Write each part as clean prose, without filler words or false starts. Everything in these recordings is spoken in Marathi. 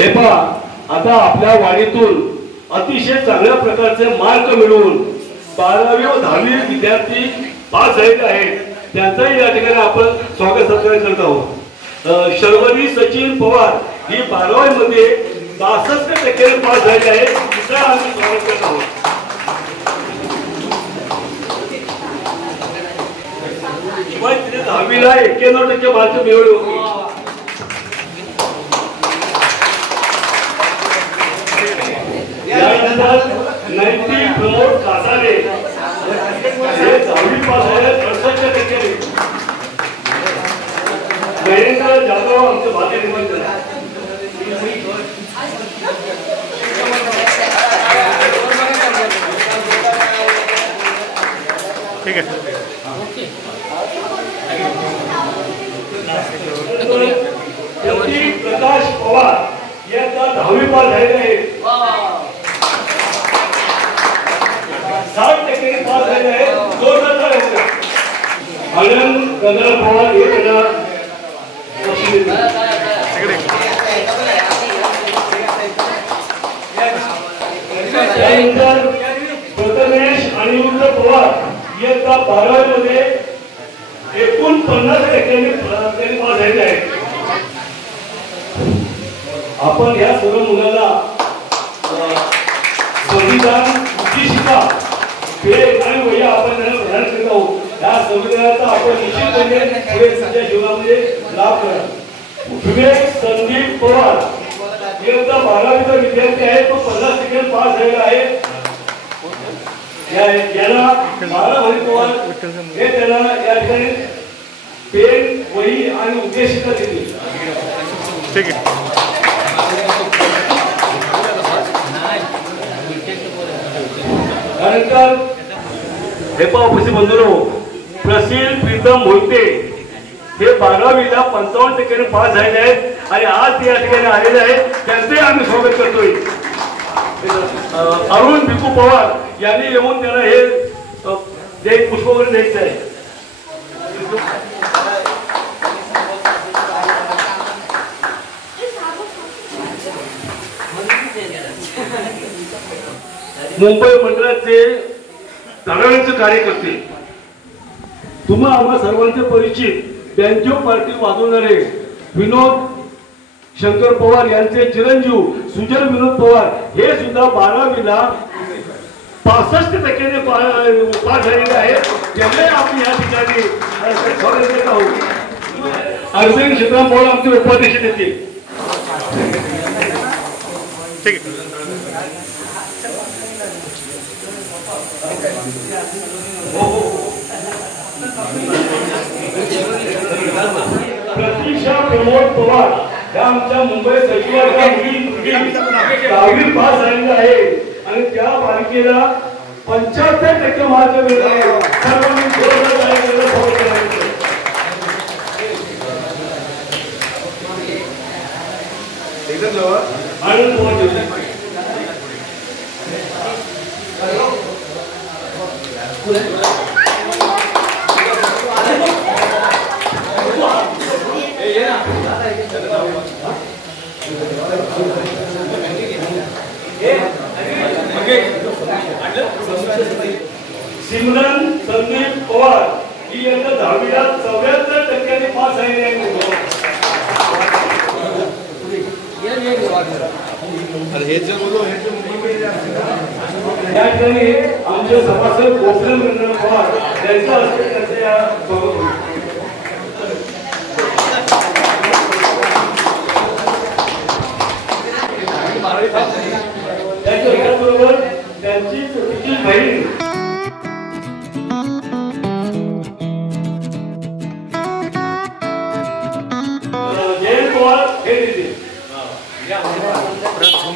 हे पहा, आता आपल्या वाडीतून अतिशय चांगल्या प्रकारचे मार्क मिळवून 12वी व 10वी विद्यार्थी पास झालेले आहेत. त्यांचाही या ठिकाणी आपण स्वागत सत्कार करत आहोत. शर्वरी सचिन पवार ही 12वी मध्ये 62% पास झालेली आहे. तिचा आम्ही स्वागत करत आहोत. तिने 10वीला 91% मार्क मिळवले होते. यानंतर नैतिक प्रमोद कासारे हे 10वी पास झाले 68%. महेंद्र जाधव आमचे भाग्य निमंत्रण. ठीक आहे. प्रकाश पवार यांचा 10वी पास झालेले आहेत. 60% पास झालेले आहेत. आनंद गंगाराम पवार हे त्यांना त्यानंतर प्रथमेश अनिरुद्ध पवार यांचा 12वी मध्ये 49% पास झालेले आहेत. आपण या सर्व मुलांना संविधान उद्दिष्टिका भेट आणि वही आपण त्यांना प्रदान करत आहोत. या संविधानाचा आपण निश्चितपणे पुढे तुमच्या जीवनामध्ये लाभ करा. विवेक संदीप पवार यांचा 12वीचा विद्यार्थी आहे. तो 50% पास झालेला आहे. याला 12 पवार हे त्याला या ठिकाणी पेन वही आणि उद्देशिका देतील. ठीक आहे. त्यानंतर हे उपस्थित बंधूंनो, प्रसिद्ध प्रीतम मोहिते हे 12वीला 55% पास झालेले आहेत आणि आज ते या ठिकाणी आलेले आहेत. त्यांचे आम्ही स्वागत करतोय. अरुण भिकू पवार यांनी येऊन त्यांना हे जे पुष्प वगैरे द्यायचं आहे. मुंबई मंडळाचे धडाडीचे कार्यकर्ते, तुम्हा आम्हा सर्वांचे परिचित बँजो पार्टी वाजवणारे विनोद शंकर पवार यांचे चिरंजीव सुजल विनोद पवार हे सुद्धा 12वीला 65% पास झालेले आहेत. त्यांना आपण या ठिकाणी स्वागत करत आहोत. अरविंद श्रीराम पवार आमचे उपाध्यक्ष देतील. ठीक आहे. प्रतीक्षा प्रमोद पवार या आमच्या मुंबई सचिवालयाच्या मुली 10वी पास झालेल्या आहे आणि त्या बालिकेला 75% मार्क मिळाले आहे. सर्वांनी जोरदार टाळ्या स्वागत करायचं. एकदम जवळ आनंद पवार सिमरन संदीप पवार ही यंदा 10वीला 74% पास झालेली आहे. या ठिकाणी आमचे सभासद गोपीचंद पवार यांचा हस्ते त्यांचे या स्वागत होईल. त्याच्याबरोबर त्यांची छोटीशी बहीण जयंत पवार हे देतील.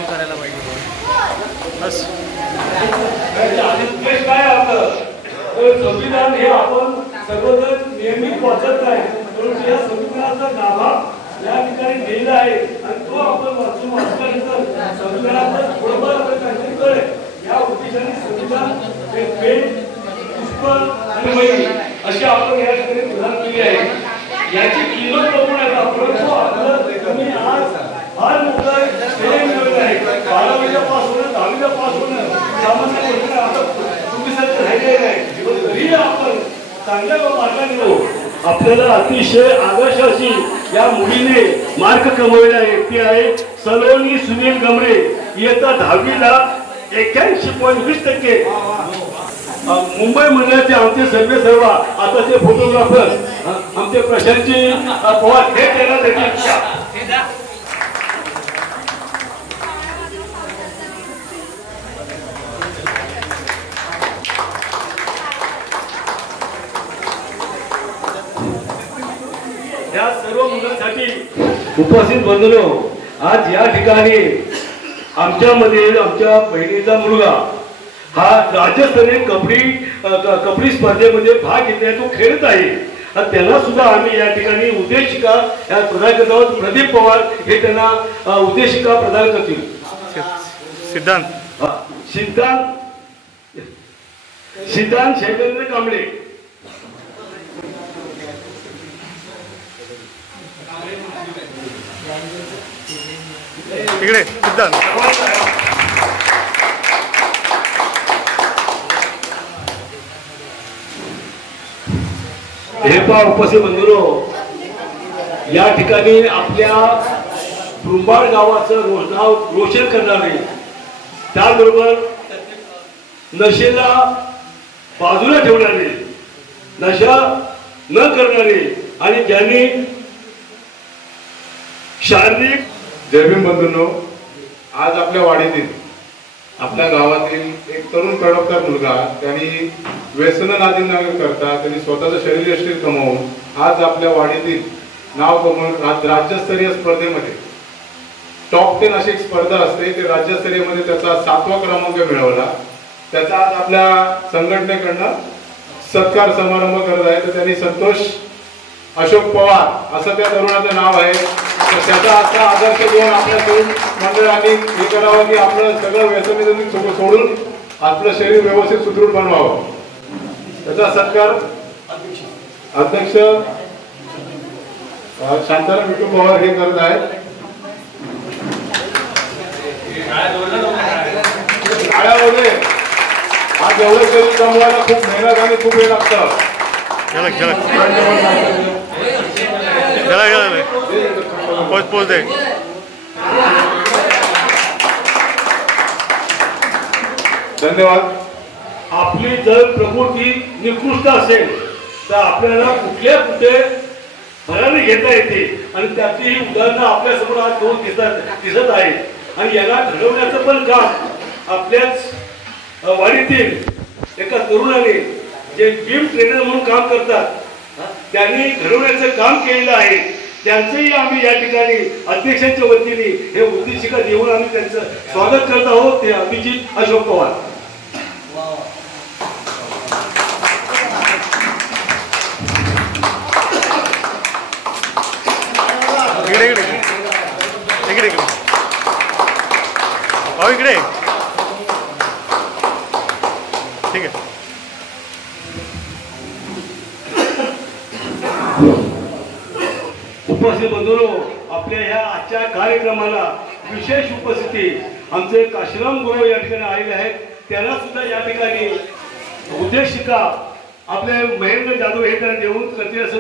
करायला पाहिजे बस. काय आपलं संविधान हे आपण सर्वजण नियमित वाचत नाही, परंतु या संविधानाचा गाभा या ठिकाणी दिलेला आहे आणि तो आपण वाचल्यानंतर संविधानाचं थोडंफार आपण काहीतरी कळेल या उद्देशाने संविधान पेन पुष्प आणि वही अशी आपण या ठिकाणी प्रदान केली आहे. याची किंमत बघून परंतु आपलं तुम्ही आज फार मोठा झाले नाही पण तरीही आपण चांगल्या मार्गाने राहू. आपल्याला अतिशय आदर्श अशी या मुलीने मार्क कमवलेला व्यक्ती आहे सलोनी सुनील गमरे. इयत्ता 10वीला 81.20%. मुंबई मंडळाचे आमचे सर्व आता ते फोटोग्राफर आमचे प्रशांतजी पवार हे त्यांना त्याची या सर्व मुलांसाठी उपस्थित बंधूंनो, आज या ठिकाणी आमच्यामध्ये आमच्या बहिणीचा मुलगा हा राज्यस्तरीय कबड्डी स्पर्धेमध्ये भाग घेतला तो खेळत आहे. त्यांना सुद्धा आम्ही या ठिकाणी उद्देशिका या प्रदान करत आहोत. प्रदीप पवार हे त्यांना उद्देशिका प्रदान करतील. सिद्धांत शैलेंद्र कांबळे. इकडे सिद्धांत. हे पहा उपस्थित बंधूंनो, या ठिकाणी आपल्या रुंबाड गावाचं नाव रोशन करणारे त्याचबरोबर नशेला बाजूला ठेवणारे नशा न करणारे आणि ज्यांनी शारीरिक जय भीम बंधूंनो, आज आपल्या वाडीतील आपल्या गावातील एक तरुण तडफदार मुलगा त्यांनी व्यसनाधीन न करता त्यांनी स्वतःचं शरीर यश कमवून आज आपल्या वाडीतील नाव कमवून आज राज्यस्तरीय स्पर्धेमध्ये टॉप 10 अशी स्पर्धा असते ते राज्यस्तरीयमध्ये त्याचा 7वा क्रमांक मिळवला. त्याचा आज आपल्या संघटनेकडनं सत्कार समारंभ करत आहे. तर त्यांनी संतोष अशोक पवार असं त्या तरुणाचं नाव आहे. तर त्याचा असा आदर्श घेऊन आपल्या तरुण मंडळांनी हे करावं की आपलं सगळं व्यसनी सोडून आपलं शरीर व्यवस्थित सुदृढ बनवावं. त्याचा सत्कार अध्यक्ष शांताराम विठू पवार हे करत आहेत. शाळेमध्ये आज एवढं शरीर कमवायला खूप मेहनत आणि खूप वेळ लागतं. पोच दे. धन्यवाद. आपली जर प्रकृती निकृष्ट असेल तर आपल्याला कुठे भराने घेता येते आणि त्याची उदाहरणं आपल्यासमोर आज दोन दिसत आहेत. आणि याला घडवण्याचं पण काम आपल्याच वाडीतील एका तरुणाने जे जिम ट्रेनर म्हणून काम करतात त्यांनी घडवण्याचं काम केलेलं आहे. त्यांचंही आम्ही या ठिकाणी अध्यक्षांच्या वतीने हे उद्देशिका देऊन आम्ही त्यांचं स्वागत करत आहोत. ते अभिजित अशोक पवार. इकडे इकडे इकडे इकडे हो इकडे. ठीक आहे. उपस्थित बंधूंनो, आपल्या ह्या आजच्या कार्यक्रमाला विशेष उपस्थिती आमचे काशीराम गुरु या ठिकाणी आलेले आहेत. त्यांना सुद्धा या ठिकाणी उद्देशिका आपले महेंद्र जाधव हे त्यांना देऊन करतील असं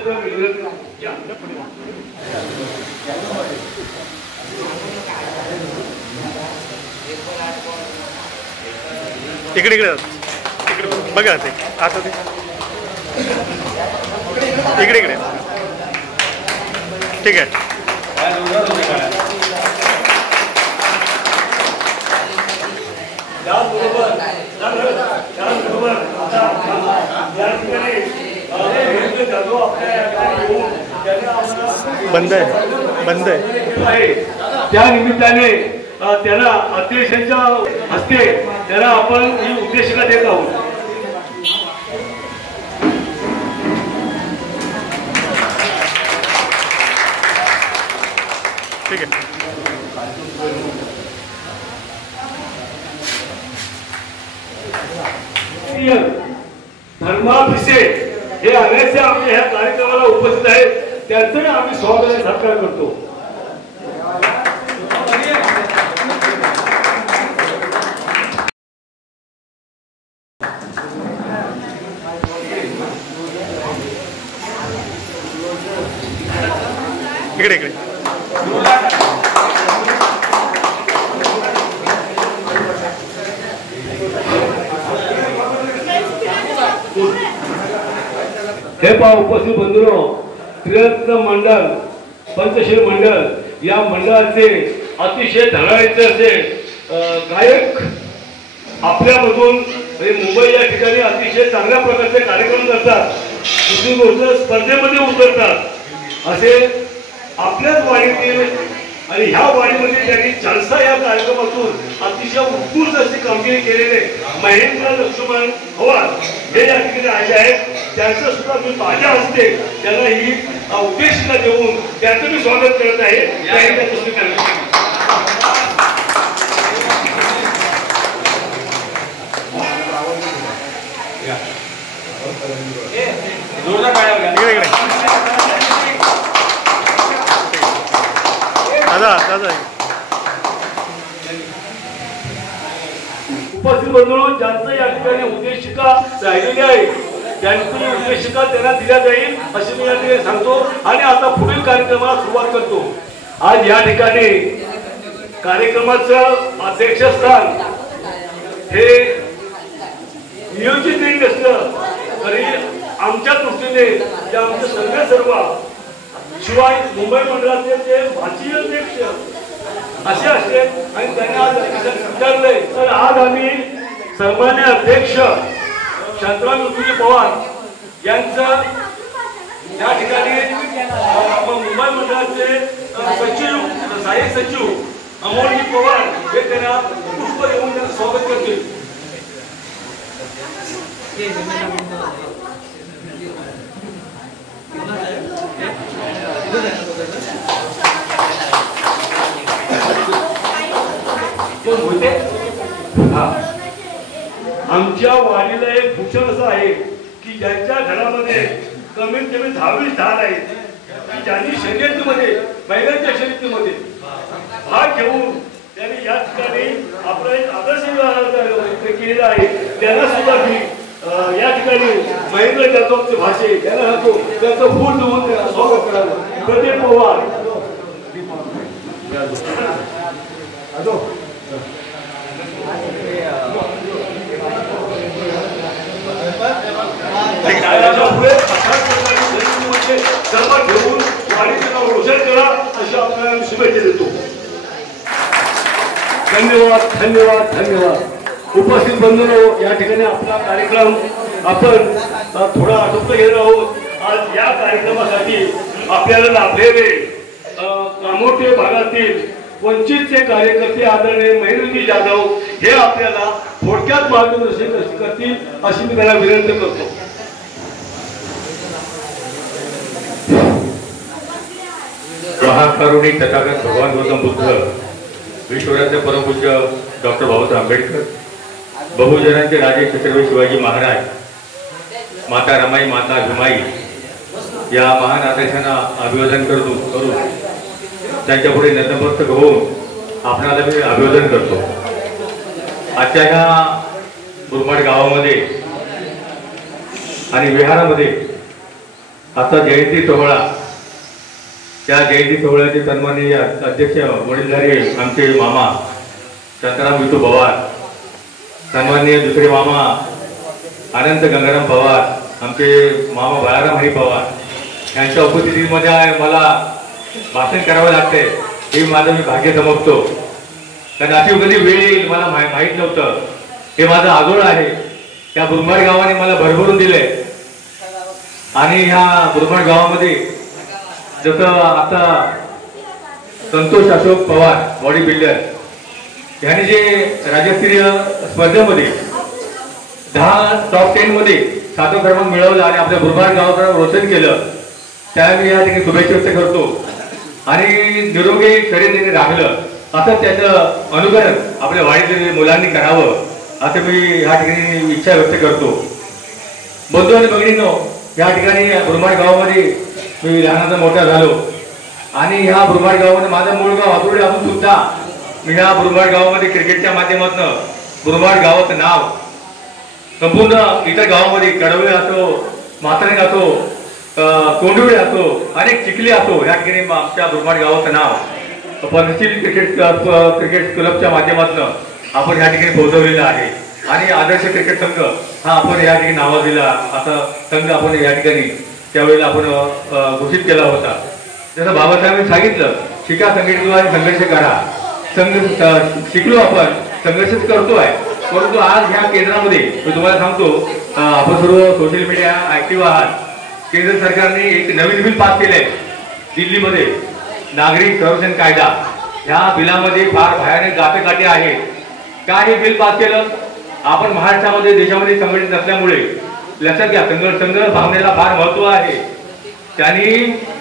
इकडे इकडे इकडे बघा ते आता ते इकडे इकडे. ठीक आहे. बंद आहे. त्या निमित्ताने त्यांना अध्यक्षांच्या हस्ते त्यांना आपण ही उद्देशिका देत आहोत. ठीक आहे. धर्माभिषेक हे अनेकसे आमच्या ह्या कार्यक्रमाला उपस्थित आहेत. त्यांचंही आम्ही स्वागत सत्कार करतो. इकडे इकडे हे पहा उपस्थित बंधूंनो, त्रिरत्न मंडळ पंचशील मंडळ या मंडळाचे अतिशय धडाडीचे असे गायक आपल्यामधून मुंबई या ठिकाणी अतिशय चांगल्या प्रकारचे कार्यक्रम करतात. दुसरी गोष्ट स्पर्धेमध्ये उतरतात. असे आपल्याच वाडीतील आणि ह्या वाडीमध्ये त्यांनी चालसा या कार्यक्रमातून अतिशय उत्कृष्ट अशी कामगिरी केलेले महेंद्र लक्ष्मण पवार हे या ठिकाणी आले आहेत. त्यांचं सुद्धा मी माझ्या हस्ते त्यांना ही उद्देशिका देऊन त्यांचं मी स्वागत करत आहे. उपस्थित बंधूंनो, ज्यांचं या ठिकाणी उद्देशिका राहिलेली आहे त्यांची उद्देशिका त्यांना दिल्या जाईल अशी मी या ठिकाणी सांगतो. आणि आता पुढील कार्यक्रमाला सुरुवात करतो. आज या ठिकाणी कार्यक्रमाचं अध्यक्षस्थान हे नियोजित नसलं तरी आमच्या दृष्टीने जे आमचे सगळे सर्व शिवाय मुंबई मंडळाचे जे भाषीय अध्यक्ष असे असते आणि त्यांनी आज स्वीकारलंय. तर आज आम्ही सन्मान्य अध्यक्ष शांतराम ऋतुजी पवार यांचं या ठिकाणी मुंबई मंडळाचे सचिव सहाय्यक सचिव अमोलजी पवार हे त्यांना पुष्प देऊन त्यांचं स्वागत करतील. आमच्या वाडीला एक भूषण असं आहे की ज्यांच्या घरामध्ये कमीत कमी 10 झाड आहेत की ज्यांनी शर्यतीमध्ये महिलांच्या शर्यतीमध्ये भाग घेऊन त्यांनी या ठिकाणी आपला एक आदर्श केलेला आहे. त्यांना सुद्धा मी या ठिकाणी महेंद्र जाधवचे भाषे त्यांना राहतो त्याचं फूल देऊन त्यांना स्वागत करावं. प्रदीप पवार घेऊन वाडीचं नाव रोशन करा अशी आपल्याला शुभेच्छा देतो. धन्यवाद धन्यवाद धन्यवाद. उपस्थित बंधूंनो, या ठिकाणी आपला कार्यक्रम आपण थोडा आटोपला घेणार आहोत. आज या कार्यक्रमासाठी आपल्याला लाभलेले कामोठे भागातील वंचितचे कार्यकर्ते आदरणीय महेंद्रजी जाधव हे आपल्याला थोडक्यात मार्गदर्शन करतील अशी मी त्यांना विनंती करतो. महाकरुणी तथागत भगवान गौतम बुद्ध, विश्वरत्न परमपूज्य डॉक्टर बाबासाहेब आंबेडकर, बहुजनांचे राजे छत्रपती शिवाजी महाराज, माता रमाई माता भीमाई या महान आदर्शांना अभिवादन करून त्यांच्या पुढे नतमस्तक होऊन आपणाला मी अभिवादन करतो. आजच्या ह्या मुरबाड गावामध्ये आणि विहारामध्ये आता जयंती सोहळा, त्या जयंती सोहळ्याचे सन्माननीय अध्यक्ष वडीलधारी आमचे मामा शांताराम विठू पवार, सन्माननीय दुसरे मामा अनंत गंगाराम पवार, आमचे मामा बाळाराम हरी पवार यांच्या उपस्थितीमध्ये मला भाषण करावं लागते हे माझं मी भाग्य समजतो. कारण अशी कधी वेळ येईल मला माहीत नव्हतं. हे माझं आजोळ आहे. या बुरमाड गावाने मला भरभरून दिले आणि ह्या बुरमाड गावामध्ये जसं आता संतोष अशोक पवार बॉडी बिल्डर यांनी जे राज्यस्तरीय स्पर्धेमध्ये 10 टॉप 10 मध्ये 7 क्रमांक मिळवला आणि आपल्या बुरमाड गावाचं रोशन केलं, त्याला मी या ठिकाणी शुभेच्छा व्यक्त करतो. आणि निरोगी शरीराने राहिलं असं त्याचं अनुकरण आपल्या वाडीतील मुलांनी करावं असं मी या ठिकाणी इच्छा व्यक्त करतो. बंधू आणि भगिनींनो, या ठिकाणी बुरमाड गावामध्ये मी लहानाचा मोठा झालो आणि ह्या बुरमाड गावामध्ये माझं मूळ गाव आतुर्डे असून सुद्धा मी ह्या बुरमाड गावामध्ये क्रिकेटच्या माध्यमातून बुरमाड गावाचं नाव संपूर्ण इतर गावामध्ये कडवळे असो, म्हातारे असो तोंडुळे असो, अनेक चिखली असो, या ठिकाणी आमच्या बुरमाड गावाचं नाव पद्धतशीर क्रिकेट क्लबच्या माध्यमातून आपण या ठिकाणी पोहोचवलेलं आहे आणि आदर्श क्रिकेट संघ हा आपण या ठिकाणी नावाजलेला असा संघ आपण या ठिकाणी त्यावेळेला आपण घोषित केला होता. जसं बाबासाहेबांनी सांगितलं, शिका, संघटित आणि संघर्ष करा. शिकलो आपण, संघर्षच करतोय, परंतु आज ह्या केंद्रामध्ये मी तुम्हाला सांगतो, आपण सर्व सोशल मीडिया ऍक्टिव्ह आहात. केंद्र सरकारने एक नवीन बिल पास केलंय दिल्लीमध्ये, नागरिक संरक्षण कायदा. ह्या बिलामध्ये फार भयानक गाठे आहेत. काय हे बिल पास केलं? आपण महाराष्ट्रामध्ये देशामध्ये संघटित नसल्यामुळे लक्षात घ्या, संघर्ष भावनेला फार महत्व आहे. त्यांनी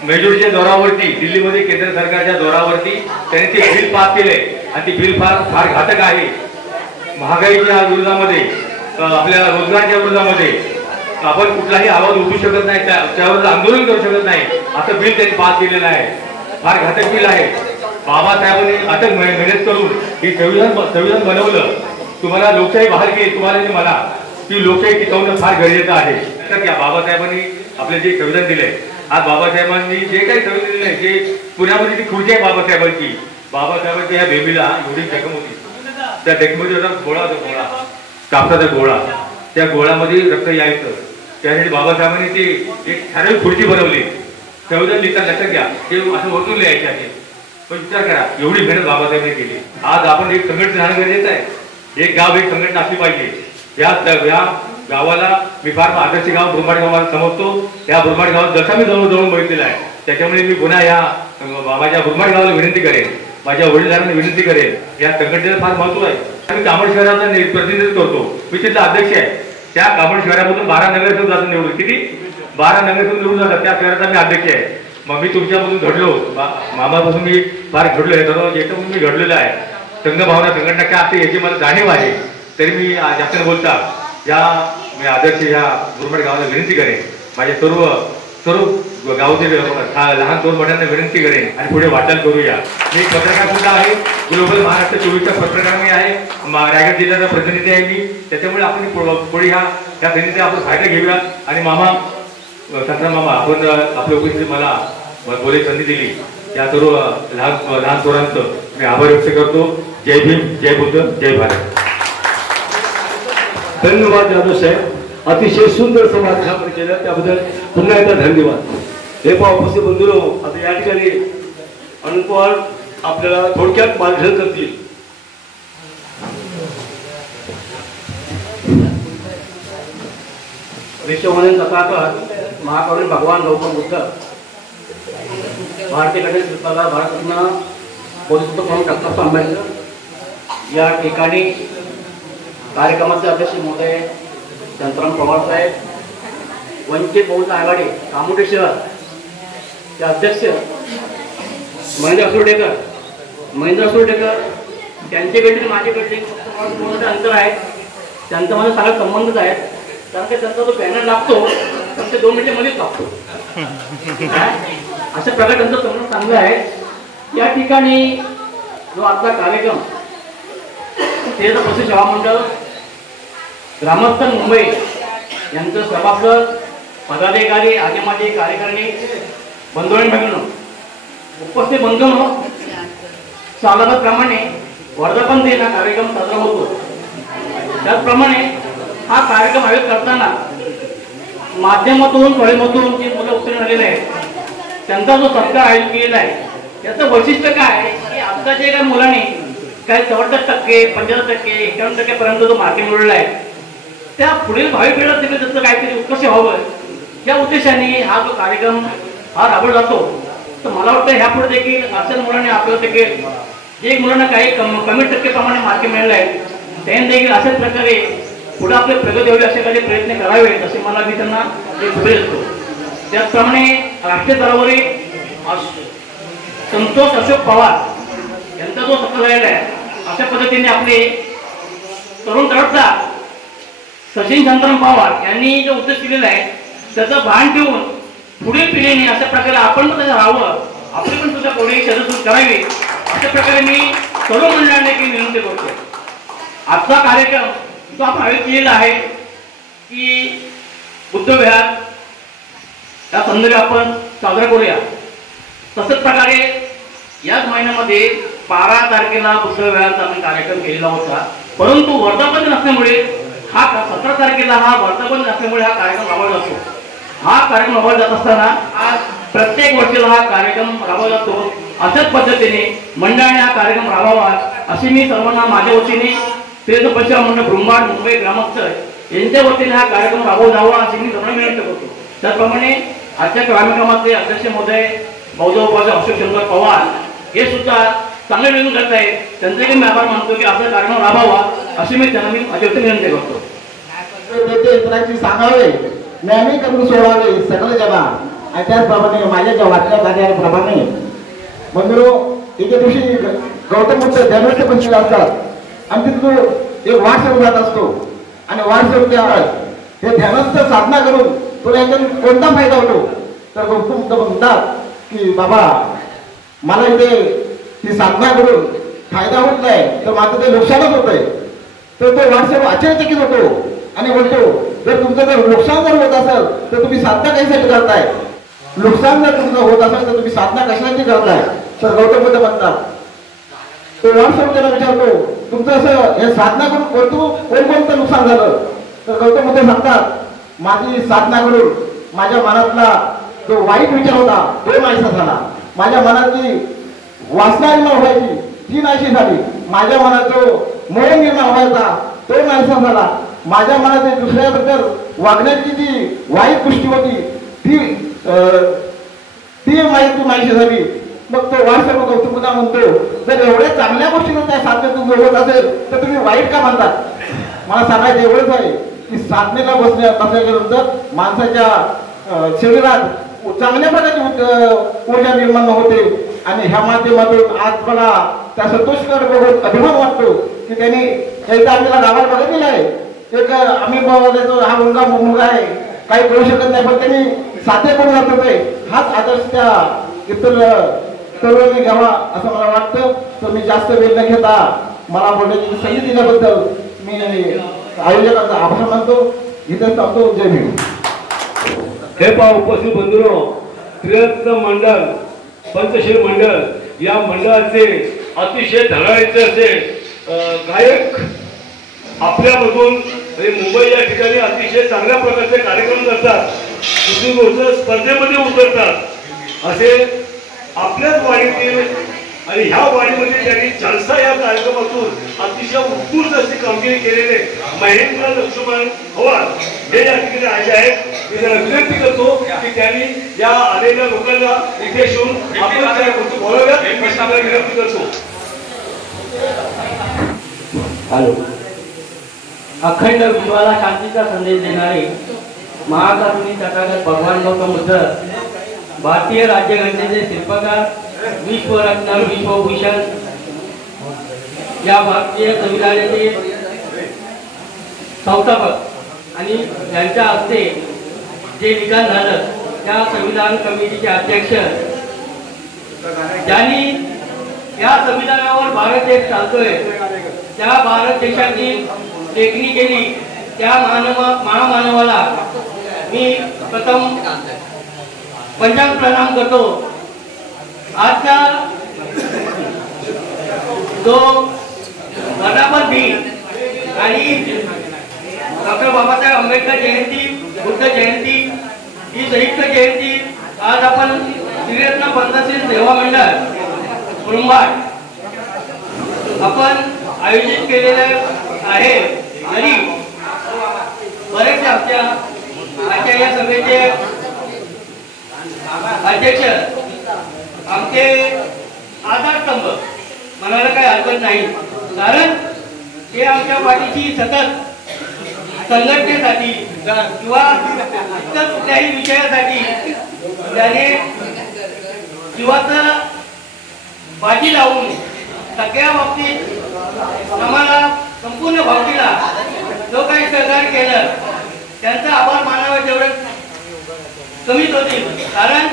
मेजॉरिटीच्या जोरावरती दिल्लीमध्ये केंद्र सरकारच्या जोरावरती त्यांनी ते बिल पास केले आणि ते बिल फार घातक आहे. महागाईच्या विरोधामध्ये, आपल्या रोजगाराच्या विरोधामध्ये आपण कुठलाही आवाज उठू शकत नाही, त्यावर आंदोलन करू शकत नाही, असं बिल त्यांनी पास केलेलं आहे. फार घातक बिल आहे. बाबासाहेबांनी अटक मेहनत करून हे संविधान बनवलं. तुम्हाला लोकशाही बहाल केली, तुम्हाला आणि मला, ती लोकशाही टिकवणं फार गरजेचं आहे. तर या बाबासाहेबांनी आपले जे संविधान दिले, आज बाबासाहेबांनी जे काही संविधान दिले, जे पुण्यामध्ये ती खुर्ची आहे बाबासाहेबांच्या ह्या बेबीला एवढी जखम होती, त्या जखमेमध्ये होता गोळा होता, गोळा कापसाचा गोळा, त्या गोळ्यामध्ये रक्त यायचं. त्यासाठी बाबासाहेबांनी ती एक ठराविक खुर्ची बनवली. संविधान लिहिताना लक्षात घ्या, ते असं वरतून लिहायचे आहे. पण विचार करा, एवढी मेहनत बाबासाहेबांनी केली. आज आपण एक संघटना राहणं गरजेचं आहे. एक गाव, एक संघटना असली पाहिजे. या गावाला मी फार आदर्श गाव बुरमाड गावाला समजतो. या बुरमाड गावात जसा मी जवळ बघितलेला आहे, त्याच्यामुळे मी पुन्हा या माझ्या बुरमाड गावाला विनंती करेन, माझ्या वडीलधारांना विनंती करेन. या संघटनेला फार महत्व आहे. मी कामड शहराचा प्रतिनिधित्व करतो, मी तिथला अध्यक्ष आहे. त्या कामड शहरामधून 12 नगरसेवक जातात निवडून. किती? 12 नगरसेवक निवडून जातात. त्या शहराचा मी अध्यक्ष आहे. मग मी तुमच्यापासून घडलो, मामापासून मी फार घडलो आहे, सर्व याच्यापासून मी घडलेलं आहे. संघभावना, संघटना काय असते याची मला जाणीव आहे. तरी मी जास्त बोलता मी आदर्श या बुरमाड गावाला विनंती करेन, माझ्या सर्व गावचे लहान थोर मोठ्यांना विनंती करेन आणि पुढे वाटचाल करूया. मी पत्रकार सुद्धा आहे, ग्लोबल महाराष्ट्र 24चा पत्रकार मी आहे, रायगड जिल्ह्याचा प्रतिनिधी आहे मी. त्याच्यामुळे आपण पुढे ह्या संधीचे आपण फायदा घेऊया. आणि मामा, संग्राम मामा, आपण आपल्या उपस्थित मला बोलायची संधी दिली, या सर्व लहान थोरांचं मी आभार व्यक्त करतो. जय भीम, जय बुद्ध, जय भारत. धन्यवाद जाधव साहेब, अतिशय सुंदर समाज आपण केलं, त्याबद्दल पुन्हा एकदा धन्यवाद. हे पहा उपस्थित बंधूंनो, आता या ठिकाणी अनंतवार आपल्याला थोडक्यात मार्गदर्शन करतील. विश्वमानव तथागत महाकवी भगवान गौतम बुद्ध भारतीय घटनेत भारतरत्न बोधिसत्व प्रमुख डॉक्टर आंबेडकर या ठिकाणी कार्यक्रमाचे अध्यक्ष महोदय शांताराम पवार साहेब, वंचित बहुजन आघाडी कामोठे शहर चे अध्यक्ष महेंद्र सुर्डेकर त्यांच्याकडील माझ्याकडे फक्त अंतर आहे. त्यांचा माझा सगळा संबंधच आहे, कारण की त्यांचा जो बॅनर लागतो फक्त 2 मिनिटांमध्येच लागतो. अशा प्रकारे त्यांचा संबंध चांगला आहे. या ठिकाणी जो आपला कार्यक्रम ते प्रसिद्ध सेवा मंडळ ग्रामस्थ मुंबई यांचं सभासद, पदाधिकारी, आदिमाजी, कार्यकारिणी, बंधूंनी मिळून उपस्थित बंधूंनो, सालाबादप्रमाणे वर्धापन दिन हा कार्यक्रम साजरा होतो. त्याचप्रमाणे हा कार्यक्रम आयोजित करताना माध्यमातून, फळीमधून जी मुलं उत्तीर्ण झालेली आहेत त्यांचा जो सत्कार आयोजित केलेला आहे, याचं वैशिष्ट्य काय आहे की आता जे काही मुलांनी काही 74%, 75%, 51% पर्यंत जो मार्क मिळवलेला आहे, त्या पुढील भावी पिढीला देखील त्याचं काहीतरी उत्कर्ष व्हावं या उद्देशाने हा जो कार्यक्रम हा राबवला जातो. तर मला वाटतं ह्यापुढे देखील अशाच मुलांनी आपल्याला देखील जे मुलांना काही कमी टक्केप्रमाणे मार्क मिळाले आहेत त्यांनी देखील अशाच प्रकारे पुढे आपले प्रगती व्हावी असे काही प्रयत्न करावेत असे मला मी त्यांना शुभेच्छा देतो. त्याचप्रमाणे राष्ट्रीय स्तरावरील संतोष अशोक पवार यांचा जो सत्कार झालेला आहे, अशा पद्धतीने आपले तरुण तडफदार सचिन शांताराम पवार यांनी जो उद्देश केलेला आहे त्याचं भान ठेवून पुढील पिढीने अशा प्रकारे आपण पण त्याचं राहावं, आपली पण सुद्धा पुढे सदस्य करावी अशा प्रकारे मी सर्व मंडळांना की विनंती करतो. आजचा कार्यक्रम जो आपण आयोजित केलेला आहे की बुद्धविहार या संदर्भात आपण साजरा करूया. तसंच प्रकारे याच महिन्यामध्ये 12 तारखेला बुद्ध विहाराचा आम्ही कार्यक्रम केलेला होता. परंतु वर्धापन नसल्यामुळे 17 तारखेला हा वर्धापन नसल्यामुळे हा कार्यक्रम राबवला जातो. हा कार्यक्रम राबवला जात असताना आज प्रत्येक वर्षीला हा कार्यक्रम राबवला जातो. अशाच पद्धतीने मंडळाने हा कार्यक्रम राबवावा अशी मी सर्वांना माझ्या वतीने तीर्थ पश्चिम मंडळ ब्रह्मांड मुंबई ग्रामस्थ यांच्या वतीने हा कार्यक्रम राबवला जावा अशी मी सर्वांना विनंती करतो. त्याचप्रमाणे आजच्या ग्रामकामाचे अध्यक्ष महोदय भाऊजाऊ अशोक शंकर पवार हे सुद्धा चांगले नियोजन करत आहेत. त्यांचे मी आभार मानतो की असा कार्यक्रम राबवावा अशी मी त्यांना माझ्या वतीने विनंती करतो. सांगावे नेहमी करून सोडावे सगळे जमा आणि त्याचप्रमाणे माझ्या ज्या वाटल्या कार्याप्रमाणे बंधू एके दिवशी गौतम बुद्ध ध्यानस्थ पंचीला असतात आणि तिथून एक वाट सुरू जात असतो आणि वाट सुरू हे ध्यानस्थ साधना करून तुला याच्यातून कोणता फायदा होतो. तर गौतम बुद्ध म्हणतात की बाबा मला इथे ती साधना करून फायदा होत नाही तर माझं ते नुकसानच होत आहे. तर तो वाटसर आश्चर्यचकित होतो आणि म्हणतो जर तुमचं जर नुकसान जर होत असेल तर तुम्ही साधना कशासाठी करताय. नुकसान जर तुमचं होत असेल तर तुम्ही साधना कशासाठी करताय. तर गौतम बुद्ध म्हणतात तो वाटसर त्याला विचारतो तुमचं असं हे साधना करून कोणतं नुकसान झालं. तर गौतम बुद्ध सांगतात माझी साधना करून माझ्या मनातला जो वाईट विचार होता तो नाहीसा झाला. माझ्या मनातली वासना निर्माण व्हायची ती नाहीशी झाली. माझ्या मनात जो मोह निर्माण व्हायचा तो नाहीसा झाला. माझ्या मनात दुसऱ्याबद्दल वागण्याची जी वाईट गोष्टी होती ती माहिती नाहीशी झाली. मग तो वाटसर गौतम बुद्ध म्हणतो जर एवढ्या चांगल्या गोष्टी त्या साधने तुम्ही होत असेल तर तुम्ही वाईट का म्हणतात. मला सांगायचं एवढंच आहे की साधनेला बसल्यानंतर माणसाच्या शरीरात चांगल्या प्रकारची ऊर्जा निर्माण होते आणि ह्या माध्यमातून आज मला त्या संतोषकर बघून अभिमान वाटतो की त्यांनी एकदा आपल्याला गावाला बघितलेलं आहे. एक आम्ही हा मुलगा आहे काही करू शकत नाही पण त्यांनी साध्य करून जात होते. हाच आदर्श त्या इतर तरुणांनी घ्यावा असं मला वाटतं. तर मी जास्त वेळ न घेता मला बोलण्याची संधी दिल्याबद्दल मी आयोजकांचा आभार मानतो. इथं सांगतो जय भीम. हे पहा उपस्थित बंधूंनो, त्रिरत्न मंडळ पंचशील मंडळ या मंडळाचे अतिशय धडाडीचे असे गायक आपल्यामधून मुंबई या ठिकाणी अतिशय चांगल्या प्रकारचे कार्यक्रम करतात. दुसरी गोष्ट स्पर्धेमध्ये उतरतात. असे आपल्याच वाडीतील आणि ह्या वाडीमध्ये त्यांनी जलसा या कार्यक्रमातून अतिशय उत्कृष्ट अशी कामगिरी केलेले महेंद्र लक्ष्मण पवार हे या ठिकाणी आले आहेत. मी त्यांना विनंती करतो की त्यांनी या आलेल्या लोकांना इथे येऊन आपण त्या गोष्टी बोलाव्यात विनंती करतो. हॅलो. अखंड विश्वाला शांतीचा संदेश देणारे महाकारुणी तथागत भगवान गौतम बुद्ध भारतीय राज्यघटनेचे शिल्पकार विश्वरत्न विश्वभूषण या भारतीय संविधानाचे संस्थापक आणि त्यांच्या हस्ते जे विधान झालं त्या संविधान कमिटीचे अध्यक्ष ज्यांनी या संविधानावर भारत देश चालतोय त्या भारत देशाची लेखणी केली त्या महामानवाला मी प्रथम पंचांग प्रणाम करतो. आजचा जो वर्धापन दिन आणि डॉक्टर बाबासाहेब आंबेडकर जयंती बुद्ध जयंती ही संयुक्त जयंती आज आपण त्रिरत्न पंचशील सेवा मंडळ ब्रह्मांड आपण आयोजित केलेलं आहे आणि बरेचसे आजच्या या सभेचे अध्यक्ष आमचे आधारस्तंभ म्हणायला काही हरकत नाही. कारण ते आमच्या पाठीची सतत संघटनेसाठी किंवा इतर कुठल्याही विषयासाठी त्याने जीवाचं बाजी लावून सगळ्या बाबतीत आम्हाला संपूर्ण भावतीला जो काही सहकार्य केलं त्यांचा आभार मानावा तेवढं कमीच होतील. कारण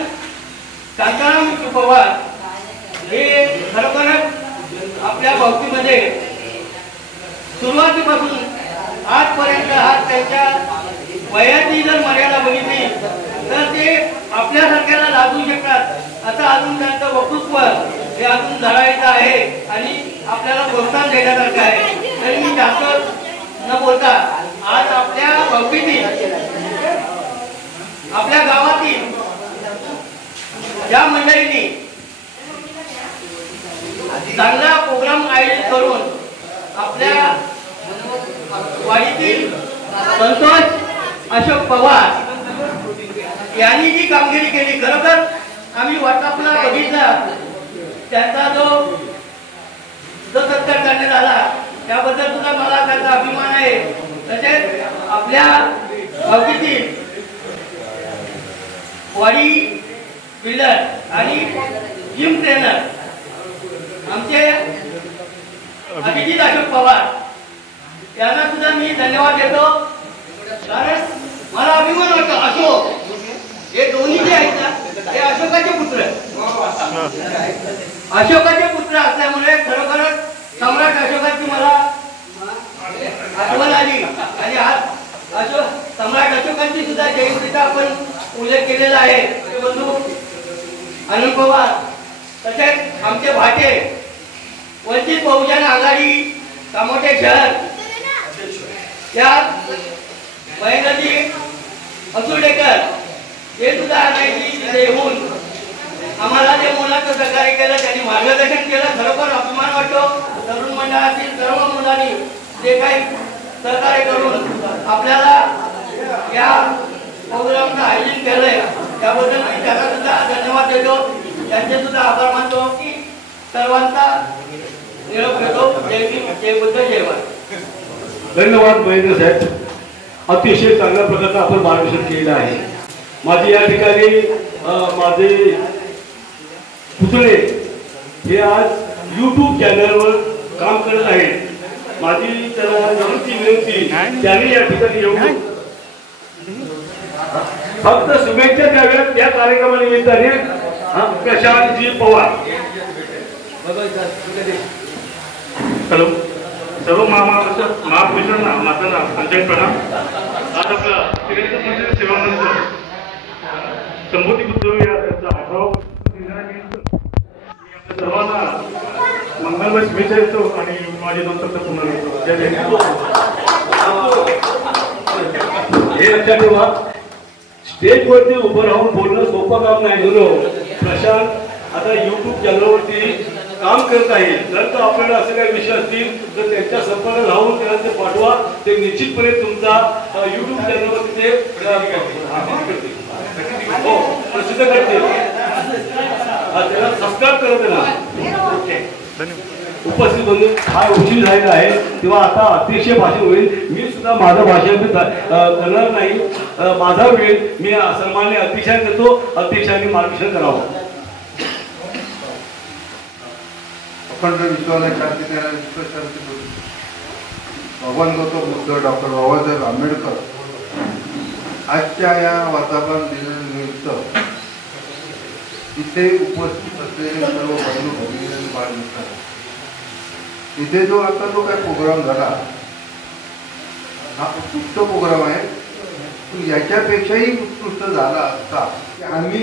शांताराम पवार हे खरोखरच आपल्या भावतीमध्ये सुरुवातीपासून आजपर्यंत आज त्यांच्या वयाची जर मर्यादा बघितली तर ते आपल्यासारख्याला लागू शकतात असं अजून त्यांचं वक्तृत्व हे अजून धरायचं आहे आणि आपल्याला प्रोत्साहन देण्यासारखं आहे. तरी मी जास्त न बोलता आज आपल्या भावकीतील आपल्या गावातील ज्या मंडळींनी चांगला प्रोग्राम आयोजित करून आपल्या वाडीतील संतोष अशोक पवार यांनी जी कामगिरी केली, खरोखर आम्ही व्हॉट्सअपला बघितला त्यांचा जो सत्कार करण्यात आला त्याबद्दल सुद्धा मला त्याचा अभिमान आहे. तसेच आपल्या गावकीतील बॉडी बिल्डर आणि जिम ट्रेनर आमचे अभिजित अशोक पवार यांना सुद्धा मी धन्यवाद देतो. कारण मला अभिमान वाटतो अशोक हे दोन्ही जे आहेत ना हे अशोकाचे पुत्र असल्यामुळे खरोखरच सम्राट अशोकाची मला आठवण आली आणि आज सम्राट अशोकांची सुद्धा जयंतीचा आपण उल्लेख केलेला आहे. बंधू अनंत पवार तसेच आमचे भाटे वंचित बहुजन आघाडी कामोठे शहर या महेंद्रजी असुर्डेकर हे सुद्धा आणायची येऊन आम्हाला जे मुलांचं सहकार्य केलं, त्यांनी मार्गदर्शन केलं. खरोखर अभिमान वाटतो. तरुण मंडळातील सर्व मुलांनी जे काही सहकार्य करून आपल्याला या प्रोग्रामचं आयोजन केलंय त्याबद्दल मी त्याला सुद्धा धन्यवाद देतो. त्यांचे सुद्धा आभार मानतो. की सर्वांचा निरोप घेतो. जय भीम, जय बुद्ध, जय भारत. धन्यवाद महेंद्र साहेब. अतिशय चांगल्या प्रकारचं आपण मार्गदर्शन केलेलं आहे. माझे या ठिकाणी माझे पुतळे हे आज YouTube चॅनलवर काम करत आहेत. माझी त्याला नम्रती विनंती त्यांनी या ठिकाणी येऊन फक्त शुभेच्छा द्याव्यात या कार्यक्रमानिमित्ताने. प्रशांतजी पवार. हॅलो सर्व महापुरुषांना मातांना पंचायत प्रणाम. आज आपला मंदिर सेवानंतर संबोधी बुद्ध यांचा 18वा सर्वांना मंगलमय शुभेच्छा देतो आणि माझे 2 शब्द पुन्हा देतो. हे लक्षात ठेवा, स्टेजवरती उभं राहून बोलणं सोपं काम नाही. प्रशांत आता YouTube चॅनलवरती काम करत आहे. जर का आपल्याला असे काही विषय असतील तर त्यांच्या संपर्कात राहून त्यांना ते पाठवा. ते निश्चितपणे तुमचा YouTube चॅनलवरती ते प्रसिद्ध करतील. त्याला सबस्क्राईब करत ना. उपस्थित बंधू हा उशीर झालेला आहे तेव्हा आता अतिशय भाषण होईल. मी सुद्धा माझं भाषण करणार नाही. माझा वेळ मी सन्मान्य अध्यक्षांना देतो. अध्यक्षांनी मार्गदर्शन करावं. अखंड विश्वाला शांती देणारे विश्वशांती भगवान गौतम बुद्ध डॉक्टर बाबासाहेब आंबेडकर आजच्या या वर्धापन दिनानिमित्त इथे उपस्थित असलेले सर्व बंधू भगिनी आणि बाळमित्र, इथे जो आता जो काही प्रोग्राम झाला हा उत्कृष्ट प्रोग्राम आहे. याच्यापेक्षाही उत्कृष्ट झाला असता. आम्ही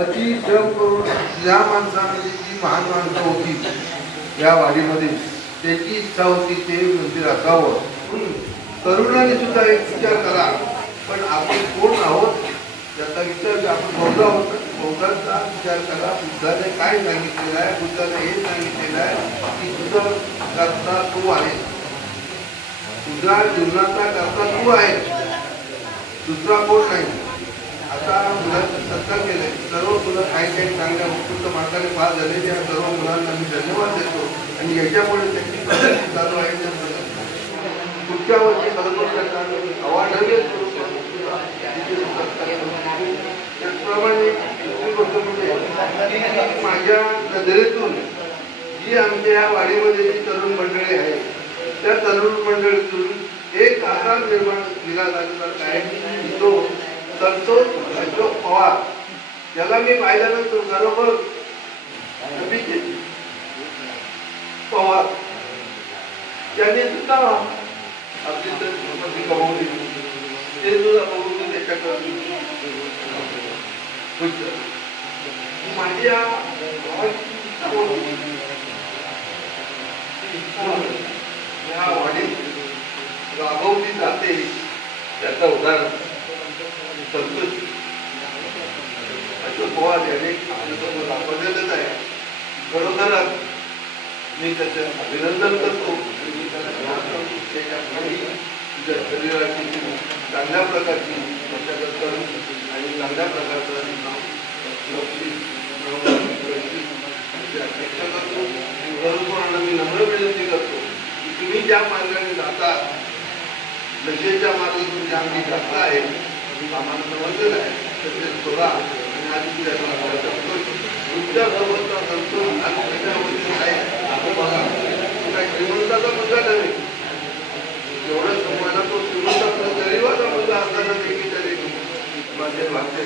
अतिश्रम करून ज्या माणसांची जी महान माणसं होती या वाडीमध्ये त्याची इच्छा होती ते मंदिर असावं. तरुणांनी सुद्धा एक विचार करा, पण आपण कोण आहोत याचा विचार आपण बौद्ध आहोत. बौद्धांचा विचार करा. बुद्धाने काय सांगितलेलं आहे? बुद्धाने हे सांगितलेलं आहे की तुझं करता तू आहे, तुझ्या जीवनाचा करता तू आहे, दुसरा कोण नाही. आता मुलांचं सत्कार केले. सर्व मुलं काही चांगल्या उत्कृष्ट मार्गाने पास झाले. त्या सर्व मुलांना मी धन्यवाद देतो. आणि याच्यामुळे त्यांची प्रगती चालू आहे. पुढच्या वर्षी अवाढव्य त्याचप्रमाणे दुसरी गोष्ट म्हणजे माझ्या नजरेतून जी आमच्या या वाडीमध्ये जी तरुण मंडळी आहे त्या तरुण मंडळीतून एक आधार निर्माण केला जाण्यासारखा आहे. तो संतोष अशोक पवार याला मी पाहिल्यानंतर खरोखर अभिजित पवार त्यांनी सुद्धा आपली संपत्ती कमवली. ते सुद्धा बघून त्याच्याकडून माझ्या या वाडीत राबवली जाते त्याचं उदाहरण संतोष अशोक पवार यांनी आपल्यासमोर दाखवलेलंच आहे. खरोखरच मी त्याचं अभिनंदन करतो. शरीराची चांगल्या प्रकारची मशागत करून आणि चांगल्या प्रकारचं अपेक्षा करतो. खरोखर मी नम्र विनंती करतो की तुम्ही ज्या मार्गाने जाता नशेच्या मार्गातून ज्या आम्ही जात आहे आम्हाला समजलेलं आहे तसे सोडा आणि आधी तुमच्या सोबतचा संतोष आणि त्याच्यामध्ये आहे बघा काही श्रीमंताचा मुद्दा नव्हे एवढं तुम्हाला तो श्रीमंताचा गरीबाचा मुद्दा असताना देखील त्याने माझे वाटते.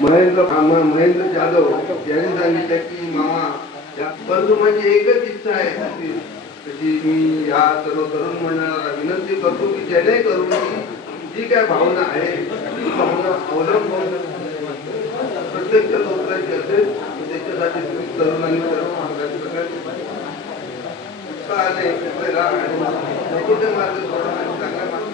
महेंद्र जाधव यांनी सांगितलं की मामा परंतु माझी एकच इच्छा आहे तशी मी या सर्व तरुण मंडळाला विनंती करतो की जेणेकरून जी काय भावना आहे ती भावना अवलंबून प्रत्यक्ष लोकांची असेल त्याच्यासाठी तुम्ही तरुणांनी सर्व उत्साहाने कुठे मार्ग सोडा आणि चांगल्या मार्ग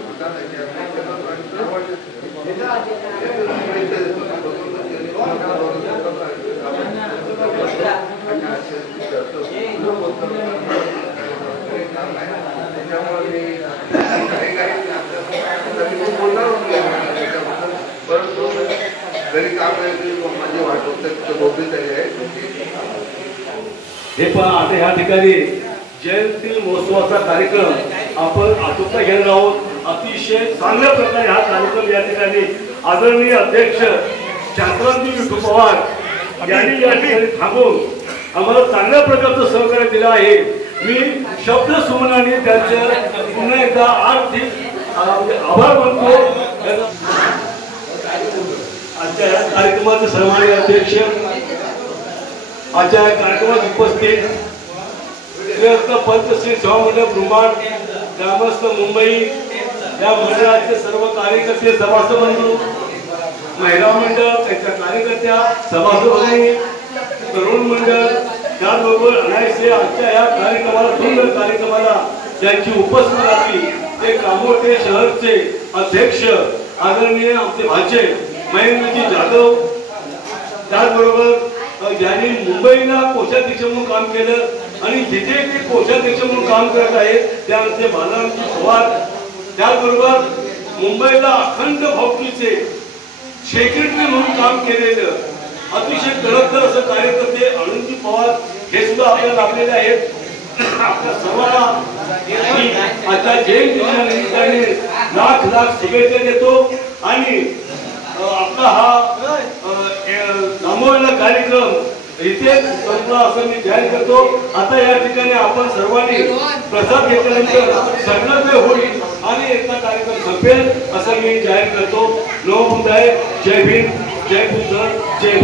हे पण आता ह्या ठिकाणी जयंती महोत्सवाचा कार्यक्रम आपण आटोपता घेणार आहोत. अतिशय चांगल्या प्रकारे हा कार्यक्रम या ठिकाणी आदरणीय अध्यक्ष शांतरामजी विठू पवार यांनी या ठिकाणी थांबून आम्हाला चांगल्या प्रकारचं सहकार्य दिलं आहे. मी शब्द सुमनाने त्यांचे पुन्हा एकदा आर्थिक आभार मानतो. आजच्या या कार्यक्रमाचे सन्माननीय अध्यक्ष आजच्या या कार्यक्रमात उपस्थित पंचश्री सेवा मंडळ ब्रह्मांड ग्रामस्थ मुंबई या मंडळाचे सर्व कार्यकर्ते सभासद बंधू महिला मंडळ त्यांच्या कार्यकर्त्या सभासद तरुण मंडळ त्याचबरोबर अनायसे आजच्या या कार्यक्रमाला सुंदर कार्यक्रमाला ज्यांची उपस्थिती राहली ते कामोठे शहरचे अध्यक्ष आदरणीय आमचे भाचे महेंद्रजी जाधव त्याचबरोबर ज्यांनी मुंबईला कोषाध्यक्ष म्हणून काम केलं आणि जिथे ते कोषाध्यक्ष म्हणून काम करत आहेत ते आमचे बालारामजी पवार त्याचबरोबर मुंबईला अखंड भावकीचे सेक्रेटरी म्हणून काम केलेलं अतिशय तडकदार असं कार्यकर्ते आनंदजी पवार हे सुद्धा आपल्याला लाभलेले आहेत. आपल्या सर्वांना आजच्या जयंतीच्या निमित्ताने लाख लाख शुभेच्छा देतो आणि आपला हा नामवलेला कार्यक्रम इथे संपला असं मी जाहीर करतो. आता या ठिकाणी आपण सर्वांनी प्रसाद घेतल्यानंतर संग्रह होईल आणि एकदा कार्यक्रम संपेल असं मी जाहीर करतो. नमो बुद्धाय. जय भीम, जय बुद्ध, जय